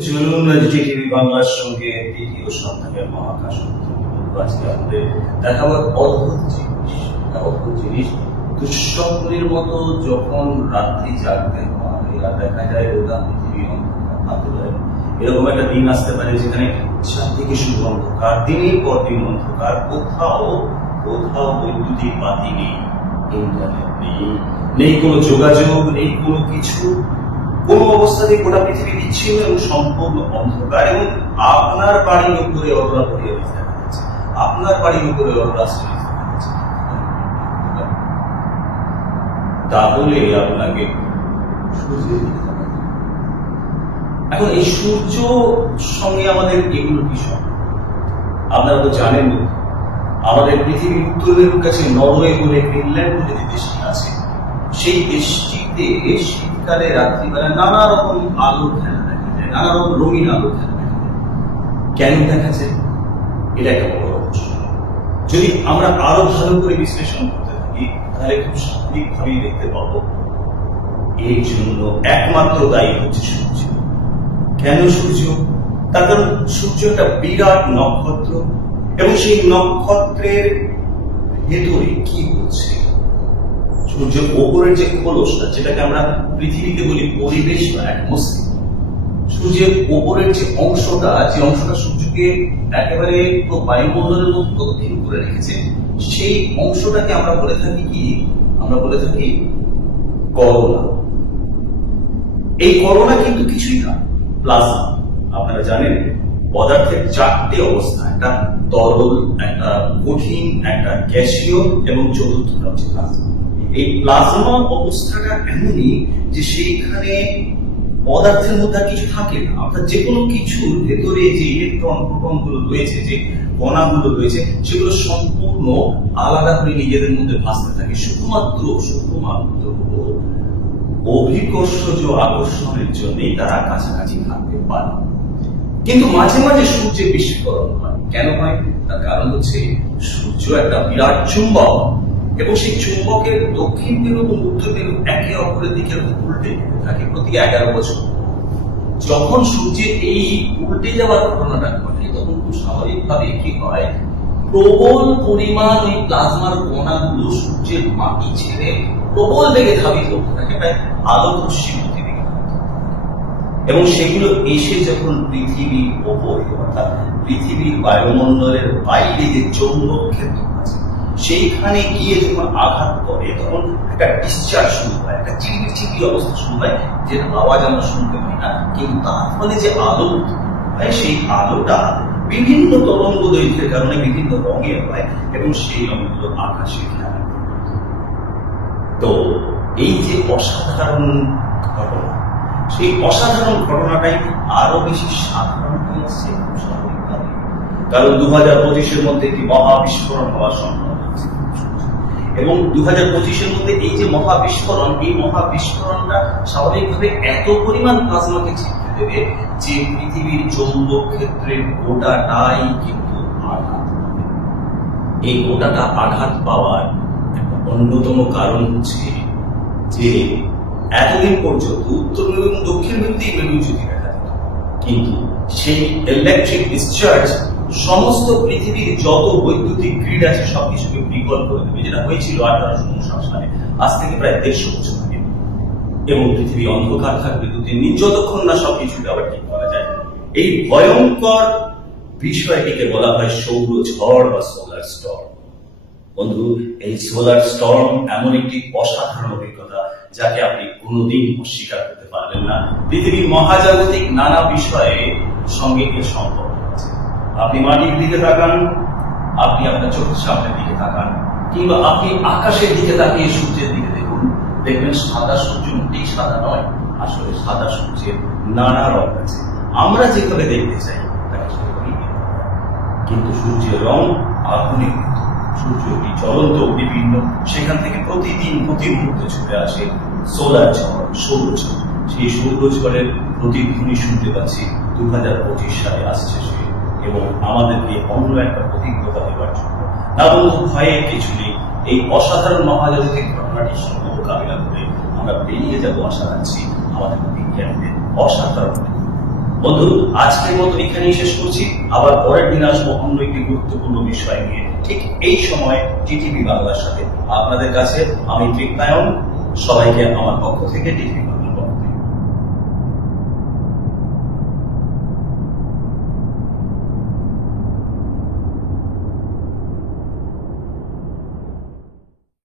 চলুন আজ টিভি বাংলার সঙ্গে দ্বিতীয় সন্তানের মহাকাশ আজকে আমাদের দেখাবার অদ্ভুত জিনিস। অদ্ভুত জিনিস, দুঃস্বপ্নের মতো যখন রাত্রি জাগতে হয়, আর দেখা যায় গোটা পৃথিবী হাতে এরকম একটা দিন আসতে পারে যেখানে চারদিকে শুধু অন্ধকার, দিনের পর দিন অন্ধকার, কোথাও কোথাও বৈদ্যুতিক বাতি নেই, ইন্টারনেট নেই নেই কোনো যোগাযোগ, নেই কোনো কিছু কোনো অবস্থাতেই গোটা পৃথিবী বিচ্ছিন্ন এবং সম্পূর্ণ অন্ধকার এবং আপনার বাড়ির উপরে পরিয়ালিস দেখা যাচ্ছে আপনার বাড়ির উপরে তাহলে আপনাকে। এখন এই সূর্য সঙ্গে আমাদের এগুলো কি? আপনারা তো জানেন আমাদের পৃথিবীর উত্তর মেরুর কাছে নরওয়ে বলে ফিনল্যান্ড বলে দেশটি আছে সেই দেশটিতে শীতকালে রাত্রিবেলা নানা রকম আলো খেলা দেখা যায়, নানা রকম রঙিন আলো খেলা দেখা যায়। কেন দেখা যায় এটা একটা বড় রহস্য। যদি আমরা আরও ভালো করে বিশ্লেষণ করতে থাকি, তাহলে খুব স্বাভাবিকভাবেই দেখতে পাবো, এর জন্য একমাত্র দায়ী হচ্ছে সূর্য। কেন সূর্য? তার কারণ সূর্য একটা বিরাট নক্ষত্র, এবং সেই নক্ষত্রের ভেতরে কি হচ্ছে? সূর্যের ওপরের যে খোলসটা যেটাকে আমরা পৃথিবীতে বলি পরিবেশ বা অ্যাটমসফিয়ার সূর্যের ওপরের যে অংশটা যে অংশটা সূর্যকে একেবারে পুরো বায়ুমণ্ডলের মধ্যে প্রদক্ষিণ করে রেখেছে, সেই অংশটাকে আমরা বলে থাকি কি? আমরা বলে থাকি করোনা। এই করোনা কিন্তু কিছুই না, প্লাজমা। আপনারা জানেন, পদার্থের চারটে অবস্থা, একটা তরল, একটা কঠিন, একটা গ্যাসীয় এবং চতুর্থটা হচ্ছে প্লাজমা। এই প্লাজমা অবস্থাটা এমনই যে সেইখানে পদার্থের মধ্যে আর কিছু থাকে না। অর্থাৎ যে কোনো কিছুর ভেতরে যে ইলেকট্রন প্রোটনগুলো রয়েছে, যে কণাগুলো রয়েছে, সেগুলো সম্পূর্ণ আলাদা করে নিজেদের মধ্যে ভাসতে থাকে। শুধুমাত্র শুধুমাত্র অভিকর্ষজ আকর্ষণের জন্যই তারা কাছাকাছি থাকতে পারে। কিন্তু মাঝে মাঝে সূর্যের বিস্ফোরণ হয়। কেন হয়? তার কারণ হচ্ছে সূর্য একটা বিরাট চুম্বক। এবং সেই চুম্বকের দক্ষিণ মেরু এবং উত্তর মেরু একে অপরের দিকে উল্টে থাকে প্রতি এগারো বছর। যখন সূর্যের এই উল্টে যাওয়ার ঘটনাটা ঘটে, তখন খুব স্বাভাবিকভাবে কি হয়? প্রবল পরিমাণ ওই প্লাজমার কণাগুলো সূর্যের মাটি ছেড়ে প্রবল বেগে ধাবিত হতে থাকে, প্রায় আলো রশ্মি এবং সেগুলো এসে যখন পৃথিবীর ওপরে, অর্থাৎ পৃথিবীর বায়ুমণ্ডলের বাইরে যে চৌম্বক ক্ষেত্র সেইখানে গিয়ে যখন আঘাত করে, তখন একটা ডিসচার্জ শুরু হয়, একটা চিবির চিবির অবস্থা শুরু হয় যে আওয়াজ আমরা শুনতে পাই না, কিন্তু তার ফলে যে আলো হয়, সেই আলোটা বিভিন্ন তরঙ্গ দৈর্ঘ্যের কারণে বিভিন্ন রঙের হয় এবং সেই রঙগুলো আকাশে খেলা তো এই যে অসাধারণ ঘটনা, সেই অসাধারণ ঘটনাটাই আরও বেশি সাধারণ হয়ে আসছে স্বাভাবিকভাবে। কারণ দু হাজার পঁচিশের মধ্যে একটি মহা বিস্ফোরণ হওয়ার সম্ভাবনা আছে এবং দু হাজার পঁচিশের মধ্যে এই যে মহা বিস্ফোরণ এই মহা বিস্ফোরণটা স্বাভাবিকভাবে এত পরিমাণ প্লাজমাকে ছিটতে দেবে যে পৃথিবীর চৌম্বক ক্ষেত্রের গোটাটাই কিন্তু আঘাত এই গোটাটা আঘাত পাওয়ার অন্যতম কারণ হচ্ছে যে এতদিন পর্যন্ত উত্তর মেরু এবং দক্ষিণ মেরুতেই মেরু জ্যোতি দেখা যেত কিন্তু সেই ইলেকট্রিক ডিসচার্জ সমস্ত পৃথিবীর যত বৈদ্যুতিক গ্রিড আছে সবকিছুকে বিকল করে দেবে, যেটা হয়েছিল আঠারোশো উনষাট সালে। আজ থেকে প্রায় দেড়শো বছর আগে। এবং পৃথিবী অন্ধকার থাকবে দু তিন দিন, যতক্ষণ না সবকিছুকে আবার ঠিক করা যায়। এই ভয়ঙ্কর বিষয়টিকে বলা হয় সৌর ঝড় বা সোলার স্টর্ম বন্ধু, এই সোলার স্টর্ম এমন একটি অসাধারণ অভিজ্ঞতা যাকে আপনি কোনোদিন অস্বীকার করতে পারবেন না। পৃথিবীর মহাজাগতিক নানা বিষয়ে সঙ্গে এর সম্পর্ক। আপনি মাটির দিকে তাকান, আপনি আপনার চোখের সামনের দিকে তাকান, কিংবা আপনি আকাশের দিকে তাকিয়ে সূর্যের দিকে দেখুন। দেখবেন সাদা সূর্য মোটেই সাদা নয়, আসলে সাদা সূর্যের নানা রং আছে। আমরা যেভাবে দেখতে চাই। কিন্তু সূর্যের রং আধুনিক। সূর্য একটি বিভিন্ন সেখান থেকে প্রতিদিন, প্রতি মুহূর্তে ছুটে আসে সোলার ঝড় সৌর সেই সৌর ঝড়ের প্রতিধ্বনি শুনতে পাচ্ছি দু হাজার পঁচিশ সালে আসছে সে এবং আমাদেরকে অন্য একটা অভিজ্ঞতা দেওয়ার জন্য। না বন্ধু ভয়ের কিছু নেই। এই অসাধারণ মহাজাগতিক ঘটনাটির সঙ্গে মোকাবিলা করে আমরা বেরিয়ে যাব আশা রাখছি আমাদের বিজ্ঞানীদের অসাধারণ। বন্ধু, আজকের মতো এখানেই শেষ করছি। আবার পরের দিন আসব অন্য একটি গুরুত্বপূর্ণ বিষয় নিয়ে। ঠিক এই সময় টিটিভি বাংলার সাথে। আপনাদের কাছে আমি তৃপ্তায়ন। সবাইকে আমার পক্ষ থেকে টিটিভি